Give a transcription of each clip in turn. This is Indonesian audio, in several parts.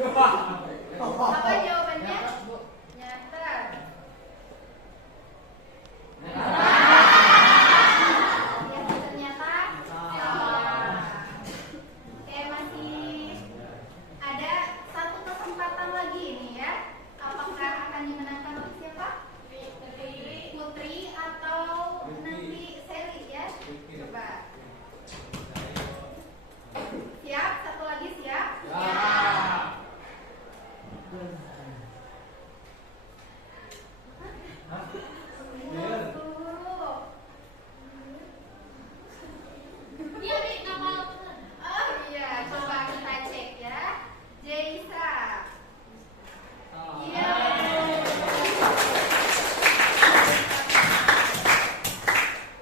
Apa jawabannya? Nyata. Ya, ternyata salah. Oke, masih ada satu kesempatan lagi ini ya. Apakah akan dimenangkan oleh siapa? Putri atau nanti Seri ya? Coba. Siap? Satu lagi siap? Oh iya, coba kita cek ya. Jaisa. Iya.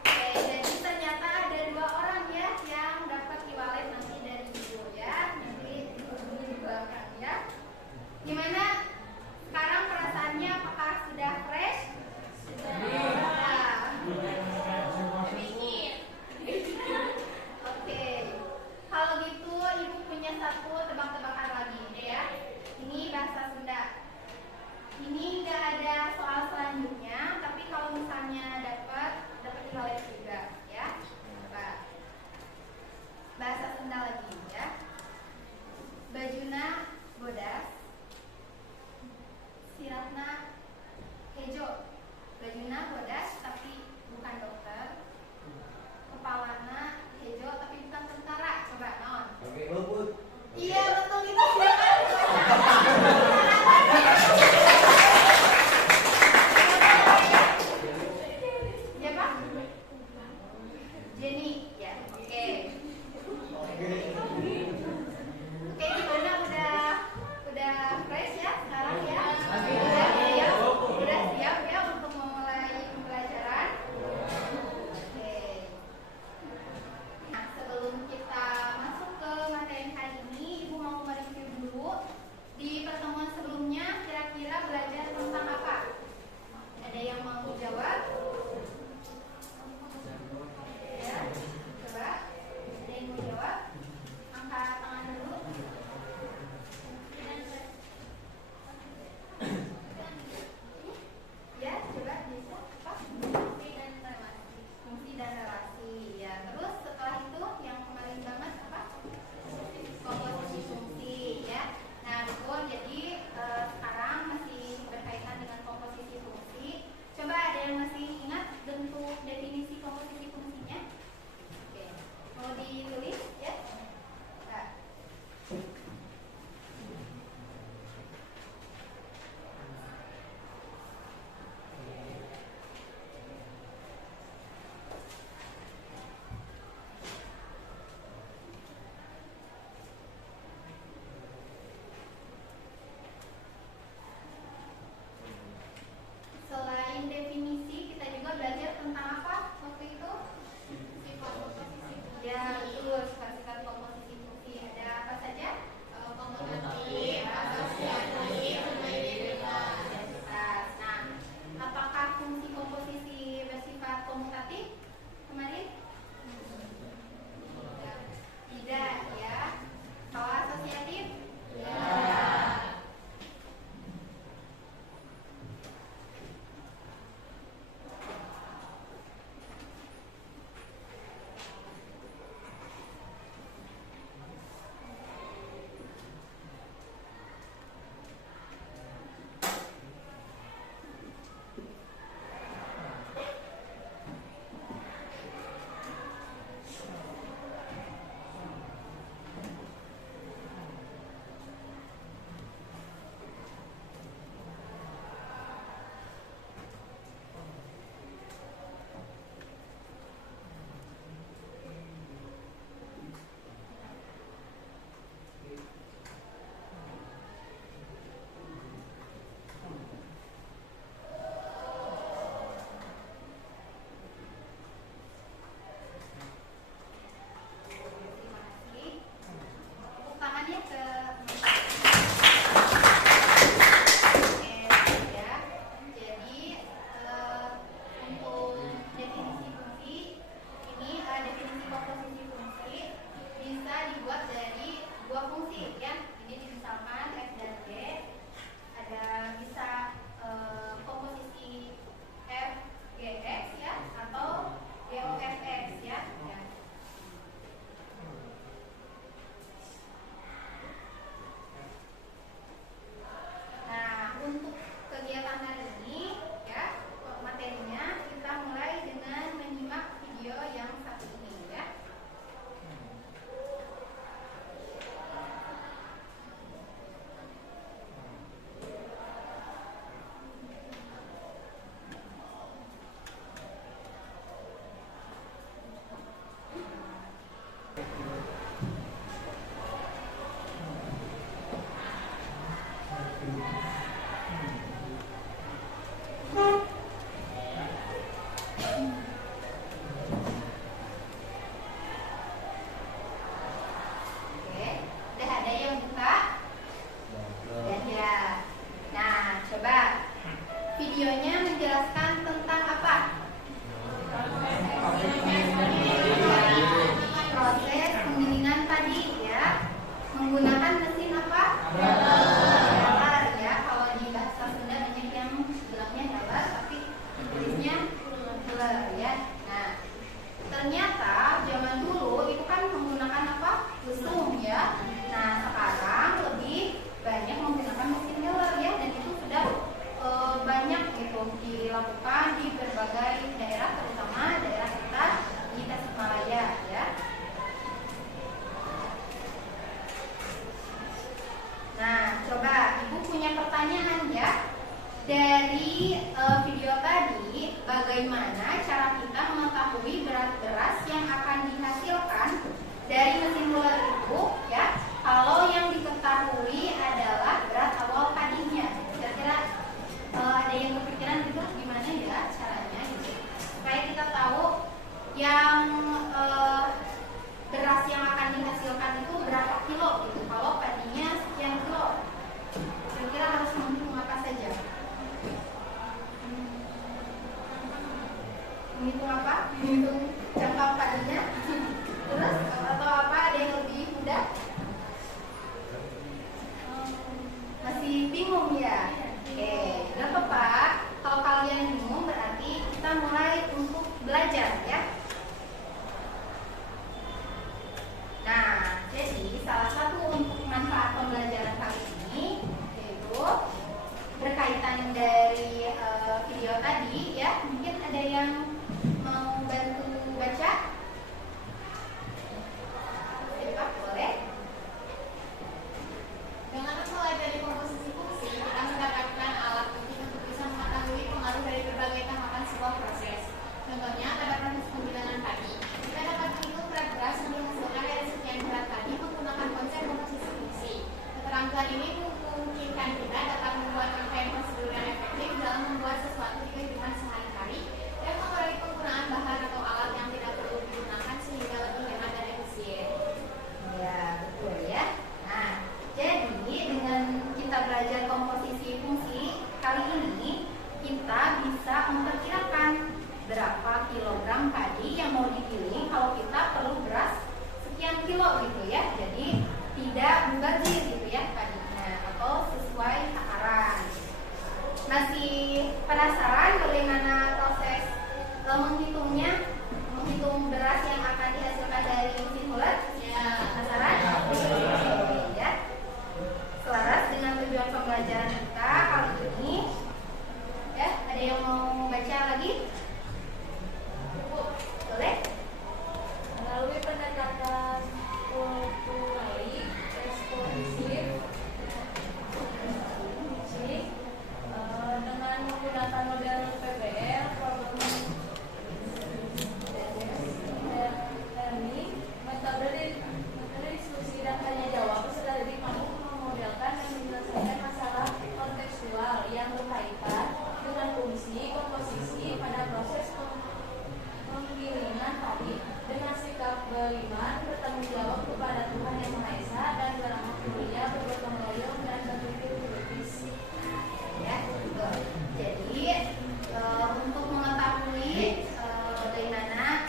Oke, jadi ternyata ada 2 orang ya yang dapat e-wallet nanti dari ibu ya. Nanti ibu di belakang ya. Gimana sekarang perasaannya? Apakah sudah fresh? Oke, kalau gitu ibu punya satu tebak-tebakan lagi ya. Ini bahasa Sunda. Ini nggak ada soal selanjutnya, tapi kalau misalnya dapat e-wallet juga ya. Coba bahasa Sunda lagi ya. Bajuna bodas, siratna hejo. Bajuna bodas tapi bukan dokter. Kepalana hejo tapi bukan tentara. Coba non. Iya betul itu. Ya Pak? Jenny ya. Oke. Oke, gimana udah fresh ya sekarang ya? Udah siap ya untuk memulai dari video tadi, bagaimana cara kita mengetahui berat beras yang akan dihasilkan dari mesin muler itu, ya? Kalau yang diketahui adalah berat awal padinya. Kira-kira ada yang kepikiran gitu gimana ya caranya gitu, supaya kita tahu yang beras yang akan dihasilkan itu berapa kilo gitu. Kalau padinya sekian kilo, kira-kira harus menghitung apa saja? Menghitung apa? Menghitung jangka padinya. Terus atau apa? Ada yang lebih mudah? Masih bingung ya? Oke, nggak apa-apa. Kalau kalian bingung berarti kita mulai untuk belajar ya. Nah, jadi salah satu untuk manfaat pembelajaran kali ini yaitu berkaitan dari video tadi ya. Mungkin ada yang mau bantu baca? Coba, boleh? Dengan memulai dari komposisi fungsi, kita mendapatkan alat bukti untuk bisa mengetahui pengaruh dari berbagai tahapan sebuah proses. Contohnya, pada proses pembilangan tadi, kita dapat menghitung berat beras yang dihasilkan dari sekian berat tadi menggunakan konsep komposisi fungsi. Keterampilan ini memungkinkan kita dapat membuat rangkaian prosedur yang efektif dalam membuat sesuatu di kehidupan sehari-hari dan mengurangi penggunaan bahan atau alat yang tidak perlu digunakan sehingga lebih hemat dan efisien. Ya, betul ya. Nah, jadi dengan kita belajar komposisi fungsi kali ini, kita bisa memperkirakan berapa kilogram padi yang mau digiling kalau kita perlu beras sekian kilo gitu ya. Jadi tidak mubazir gitu ya padinya, atau sesuai takaran. Masih penasaran bagaimana proses menghitungnya, menghitung beras yang akan dihasilkan dari mesin muler? Ya. Penasaran? Ya. Selaras dengan tujuan pembelajaran kita kali ini. Ya, ada yang mau baca lagi? Boleh? Melalui pendekatan kulturali responsif dengan menggunakan model PBL, problem learning, metode diskusi dan tanya jawab, peserta didik mampu memodelkan dan menyelesaikan masalah kontekstual yang berkaitan dengan fungsi komposisi pada proses penggilingan tadi dengan sikap beriman, bertanggung jawab kepada Tuhan Yang Maha Esa dan beramal mulia, bergotong royong dan berpikir kritis. Ya, betul. Jadi untuk mengetahui bagaimana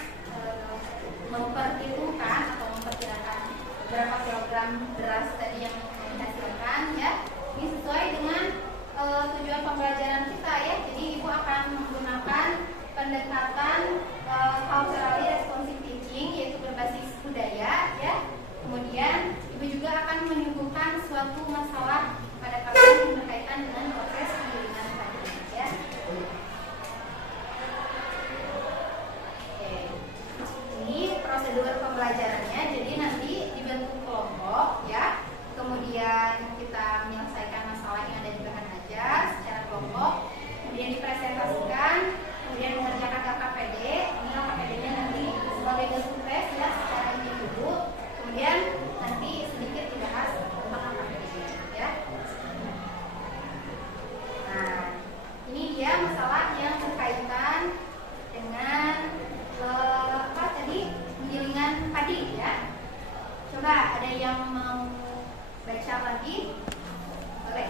memperhitungkan atau memperkirakan berapa kilogram beras tadi yang dihasilkan ya, ini sesuai dengan tujuan pembelajaran kita ya. Jadi ibu akan menggunakan pendekatan culturally responsive teaching, yaitu berbasis budaya ya. Kemudian ibu juga akan menyuguhkan suatu masalah pada kalian yang berkaitan dengan proses penggilingan tadi ya. Oke. Ini prosedur pembelajarannya. Jadi nanti dibentuk kelompok ya. Kemudian kita menyelesaikan masalah yang ada di bahan ajar secara kelompok. Kemudian dipresentasikan. Kemudian mengerjakan LKPD. Ini LKPD-nya nanti sebagai surprise ya secara individu. Kemudian nanti sedikit dibahas tentang LKPD ya. Nah, ini dia masalah yang berkaitan dengan apa tadi, penggilingan padi ya. Coba ada yang mau baca lagi? Boleh?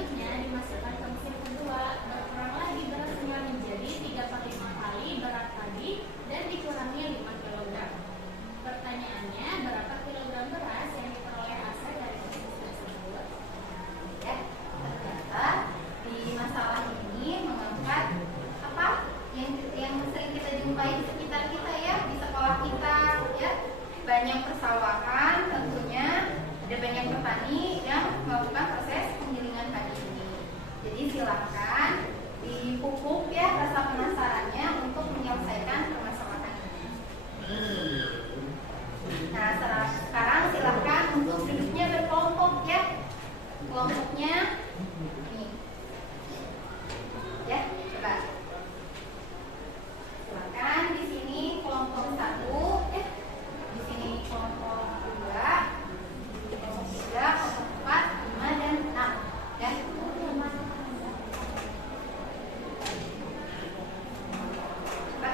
Selanjutnya dimasukkan ke mesin kedua, berkurang lagi beratnya menjadi 3/5 kali berat tadi dan dikurangi 5 kg. Pertanyaannya, berapa kilogram beras yang diperoleh Asa dari proses tersebut? Ya, ternyata di masalah ini mengangkat apa yang sering kita jumpai di sekitar kita ya, di sekolah kita ya, banyak persawahan tentunya, ada banyak petani yang melakukan proses penggilingan padi ini. Jadi silahkan dipupuk ya rasa penasarannya untuk menyelesaikan permasalahan ini. Nah, sekarang silahkan untuk duduknya berkelompok ya. Kelompoknya ini. Ya, coba. Silahkan di sini kelompok 1, di sini kelompok 2, kelompok 3, kelompok 4, 5 dan 6. Ya. Coba.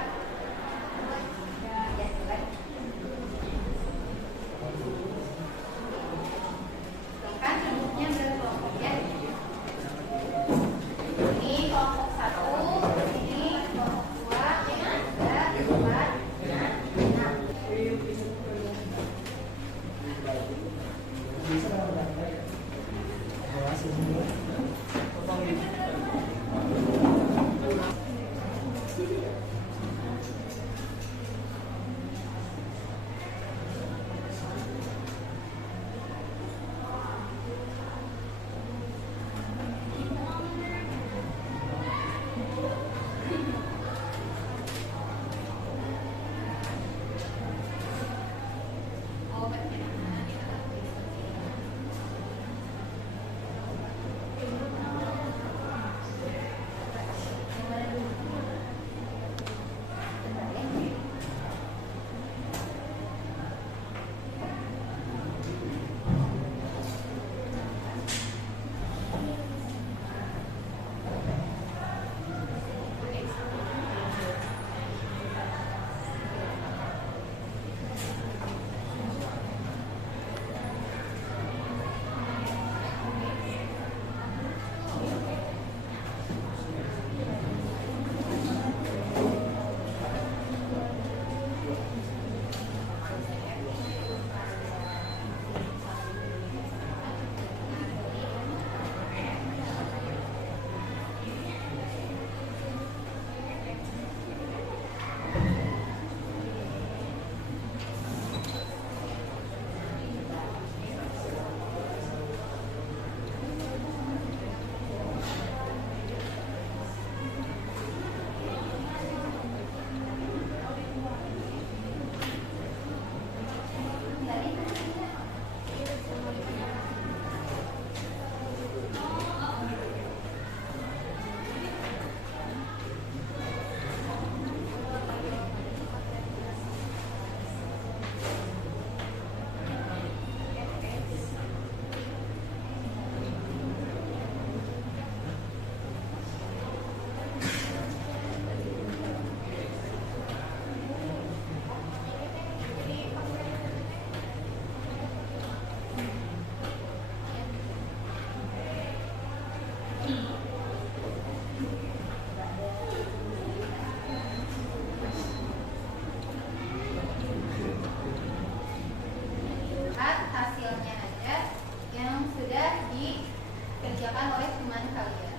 Ya, coba. Silahkan duduknya berkelompok ya. Ini kelompok 1, ini kelompok 2, 3, 4, 6. Oh, Lihat hasilnya aja yang sudah dikerjakan oleh teman kalian.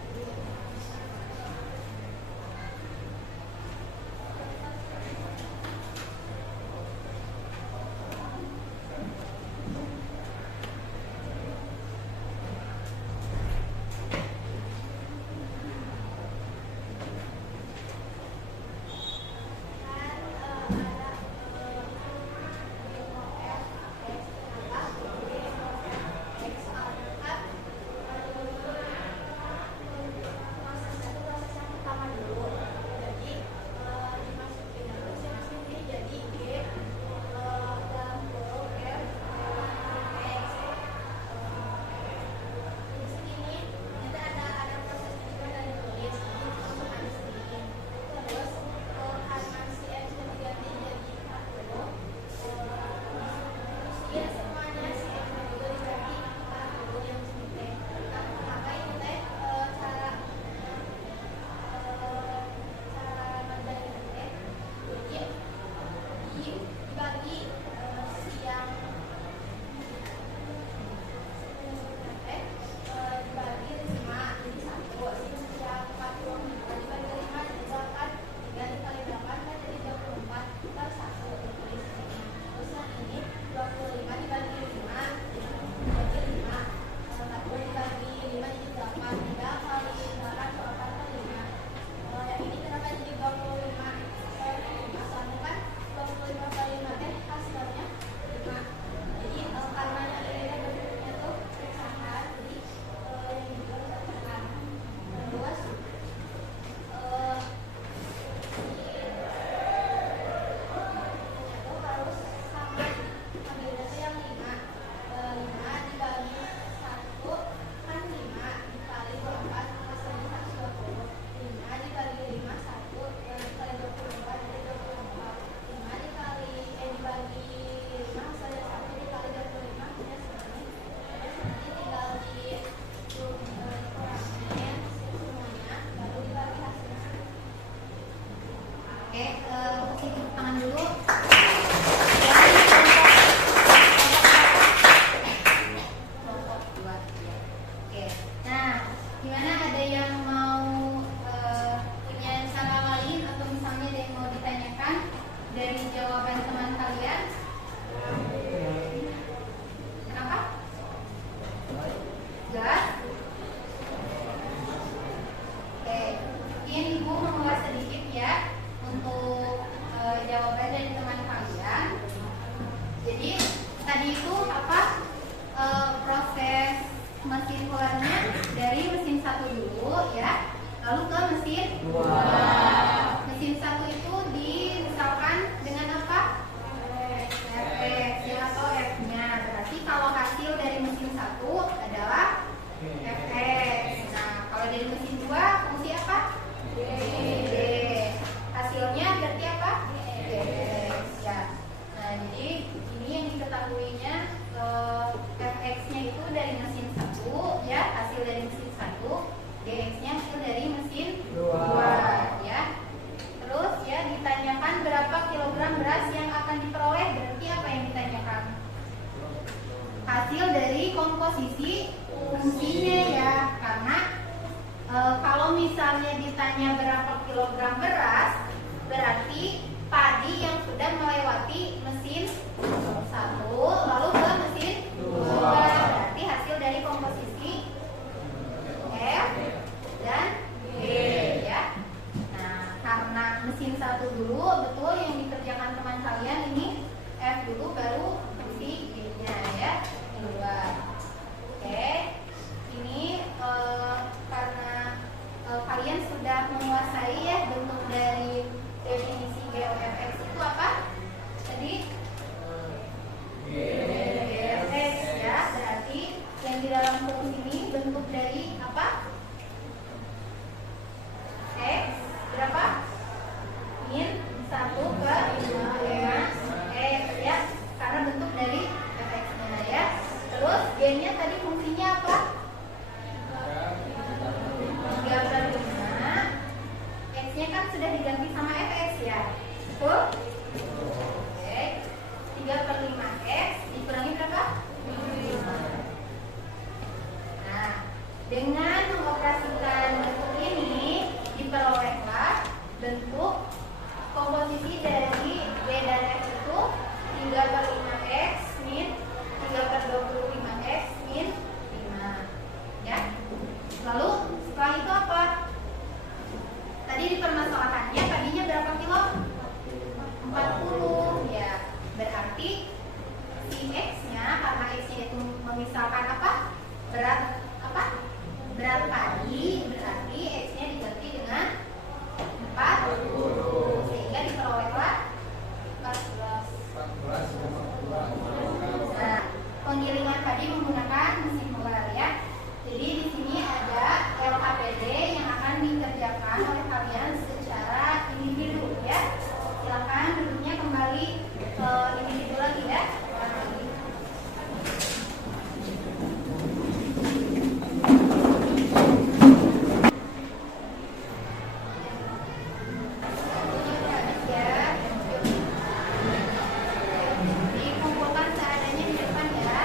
kasih tepuk tangan dulu. Kelompok 2. Oke. Nah, gimana, ada yang mau punya cara lain atau misalnya ada yang mau ditanyakan dari jawaban teman kalian? Kenapa? Gas? Oke, mungkin Ibu mengulas sedikit ya untuk jawaban dari teman kalian. Jadi tadi itu apa, proses mesin keluarnya dari mesin 1 dulu ya, lalu ke mesin 2. Mesin 1 itu misalkan dengan apa? Fx ya, atau F-nya. Berarti kalau hasil dari mesin 1 adalah Fx. Nah, kalau dari mesin 2 fungsi apa? D. Hasilnya berarti apa? Dx ya. Nah, jadi ini yang diketahuinya, Fx-nya itu dari mesin 1 ya, hasil dari mesin 1, Dx-nya hasil dari mesin 2 ya. Terus ya, ditanyakan berapa kilogram beras yang akan diperoleh, berarti apa yang ditanyakan? Hasil dari komposisi fungsinya ya, karena kalau misalnya ditanya berapa kilogram beras, berarti padi yang sudah melewati mesin 1 lalu ke mesin 2, berarti hasil dari komposisi F dan G ya. Nah, karena mesin 1 dulu, betul yang dikerjakan teman kalian ini F dulu baru fungsi G-nya ya, yang 2. Oke, ini karena kalian sudah menguasai ya bentuk dari definisi GOFX itu apa? Tadi GFX ya, berarti yang di dalam rumus ini bentuk dari apa? X berapa? Min 1 ke 5 X ya, karena bentuk dari fx-nya ya. Terus G-nya tadi fungsinya apa? 3/5. X-nya kan sudah diganti sama fx ya, betul? Oke, 3/5x dikurangi berapa? 5. Nah, dengan mengoperasikan bentuk ini diperolehlah bentuk komposisi dari B dan F itu 3/5x min 3/25x min 5 ya. Lalu setelah itu apa? Tadi di permasalahannya tadinya berapa kilo? 40 ya. Berarti si X-nya, karena X-nya itu memisalkan apa? Berat apa? Berat padi, berarti X-nya diganti dengan 40 sehingga diperolehlah 14. Nah, penggilingan padi menggunakan mesin molar ya. Jadi di sini ada LHPD yang akan dikerjakan oleh kalian secara individu ya. Silakan duduknya kembali ke individu lagi ya. Dikumpulkan seadanya di depan ya.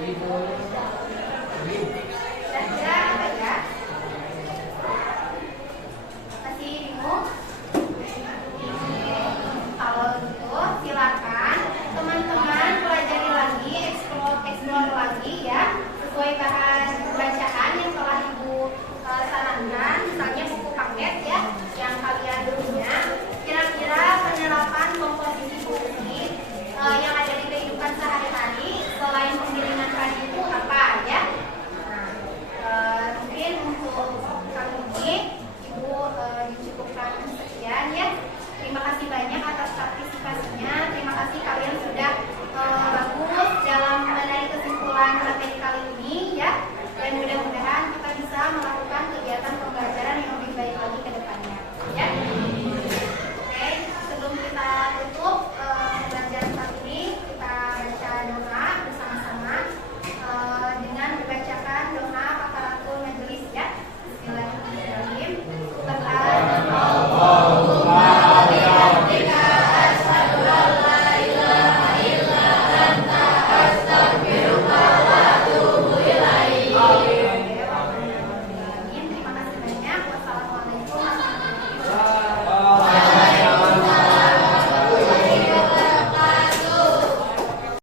Sudah ya? Masih bingung? Kalau gitu silakan teman-teman pelajari lagi, explore lagi ya, sesuai bahan bacaan yang telah Ibu sarankan, misalnya buku paket ya, yang kalian punya. Kira-kira penerapan komposisi fungsi yang ada di kehidupan sehari-hari selain penggilingan padi itu apa ya? Mungkin untuk kali ini Ibu dicukupkan sekian ya. Terima kasih banyak atas partisipasinya. Terima kasih kalian sudah bagus dalam menarik kesimpulan materi